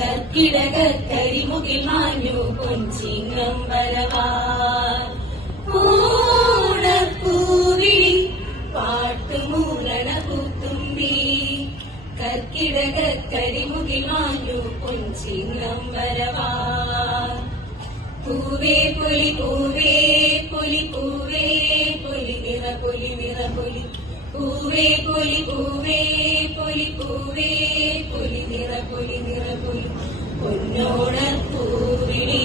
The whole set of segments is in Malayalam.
കർക്കിടക കരിമുകിൽ മാഞ്ഞു പൊൻചിങ്ങം വരവാൻ ഓണപ്പൂവിളി പാട്ടുമൂളണ പൂത്തുമ്പി കർക്കിടക കരിമുകിൽ മാഞ്ഞു പൊൻചിങ്ങം വരവാൻ പൂവേ പൊലി പൂവേ പൊലി പൂവേ പൊലി നിറ പൊലി നിറ പൊലി പൂവേ പൊലി പൂവേ പൊലി പൂവേ പൊലി നിറ പൊലി നിറ പൊലി പൊന്നോണ പൂവിളി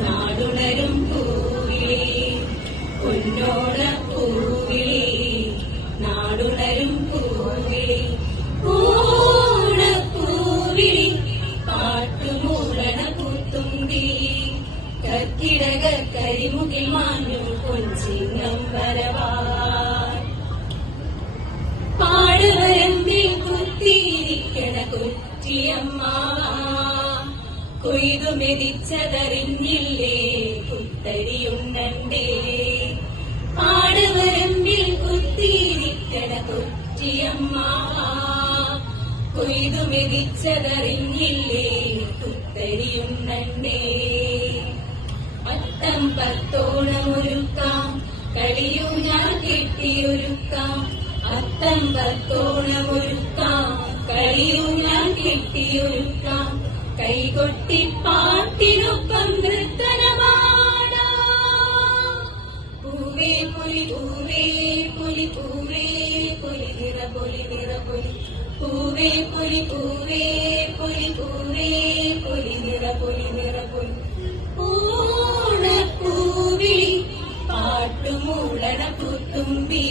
നാടുണരും പൂവിളി പൊന്നോണ പൂവിളി നാടുണരും പൂവിളി ഓണപ്പൂവിളി പാട്ടുമൂളണ പൂത്തുമ്പി കർക്കിടക കരിമുകിൽ മാഞ്ഞു പൊൻചിങ്ങം വരവാൻ പാടുവരമ്പിൽ കുത്തിയിരിക്കണ കുറ്റിയമ്മാവ കൊയ്തു മെതിച്ചതറിഞ്ഞില്ലേ കുത്തരിയുണ്ണണ്ടേ പാടുവരമ്പിൽ കുത്തിയിരിക്കണ കുറ്റിയമ്മാവ കൊയ്തു മെതിച്ചതറിഞ്ഞില്ലേ കുത്തരിയുണ്ണണ്ടേ പത്തം പത്തോണമൊരുക്കാം കളിയൂ ഞാൻ കെട്ടിയൊരുക്കാം അത്തം പത്തോണമൊരുക്കാം കളിയൂ ഞാൻ കെട്ടിയൊരുക്കാം കൈകൊട്ടി പാട്ടിനൊപ്പം നൃത്തനമാടാം പൂവേ പൊലി പൂവേ പൊലി പൂവേ പൊലി നിറ പൊലി നിറ പൊലി പൂവേ പൊലി പൂവേ പൊലി പൂവേ പൊലി നിറ പൊലി നിറ പൊലി ഓണപ്പൂവിളി പാട്ടുമൂളണ പൂത്തുമ്പി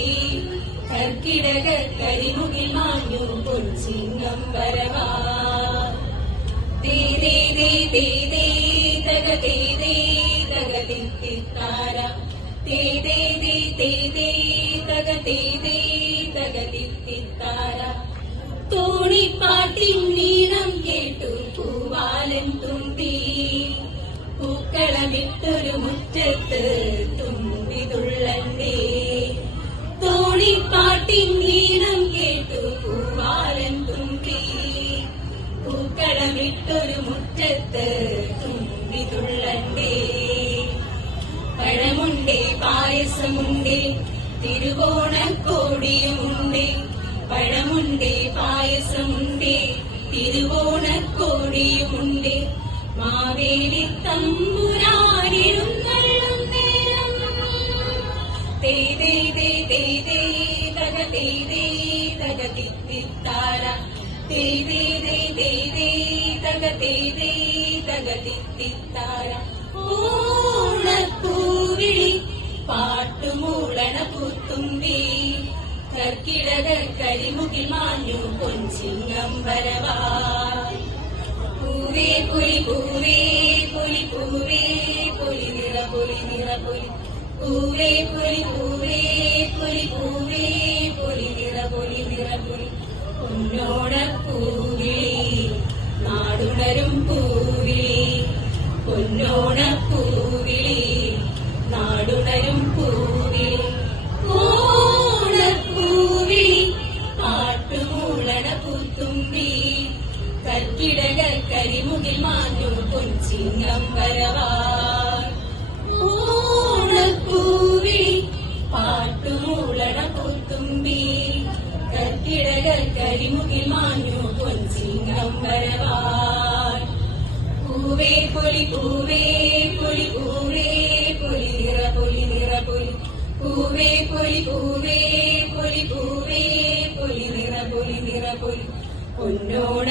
കർക്കിടക കരിമുകിൽ മാഞ്ഞു പൊൻചിങ്ങം വരവാൻ ദേ ദേ ദേ ദേ ദേ തക ദേ ദേ തക തിത്തിത്താര ദേ ദേ ദേ ദേ ദേ തക ദേ ദേ തക തിത്തിത്താര തോണിപ്പാട്ടിൻ നീണം കേട്ടു പൂവാലൻ തുമ്പി പൂക്കളമിട്ടൊരു മുറ്റത്ത് തുമ്പി തുള്ളണ്ടേ തോണിപ്പാട്ടിൻ നീണം കേട്ടു പൂവാലൻ തുമ്പി പൂക്കളമിട്ടൊരു മുറ്റത്ത് തുമ്പി തുള്ളണ്ടേ പഴമുണ്ടേ പായസമുണ്ടേ തിരുവോണക്കോടിയുമുണ്ടേ പഴമുണ്ടേ പായസമുണ്ടേ തിരുവോണക്കോടിയുമുണ്ടേ മാവേലി തമ്പുരാനെഴുന്നള്ളും നേരം തേ ദേ ദേ ദേ ദേ തക തേ ദേ തക തിത്തിത്താര തേ ദേ ദേ ദേ ദേ തക തേ ദേ തക തിത്തിത്താര ഓണപ്പൂവിളി പാട്ടുമൂളണ പൂത്തുമ്പി കർക്കിടക കരിമുകിൽ മാഞ്ഞു പൊൻചിങ്ങം വരവാൻ പൂവേ പൊലി പൂവേ പൊലി പൂവേ പൊലി നിറ പൊലി നിറ പൊലി പൂവേ പൊലി പൂവേ പൊലി പൂവേ പൊലി നിറ പൊലി നിറ പൊലി പൊന്നോണ പൂവിളി നാടുണരും പൂവിളി പൊന്നോണ പൂവിളി നാടുണരും പൂവിളി ഓണപ്പൂവിളി പാട്ടുമൂളണ പൂത്തുമ്പി കർക്കിടക കരിമുകിൽ മാഞ്ഞു പൊൻചിങ്ങം വരവാൻ ഓണപ്പൂവിളി പാട്ടുമൂളണ പൂത്തുമ്പി കർക്കിടക കരിമുകിൽ മാഞ്ഞു പൊൻചിങ്ങം വരവാൻ പൂവേ പൊലി പൂവേ പൊലി പൂവേ പൊലി നിറ പൊലി നിറ പൊലി പൂവേ പൊലി പൂവേ പൊലി പൂവേ പൊലി നിറ പൊലി നിറ പൊലി പൊന്നോണ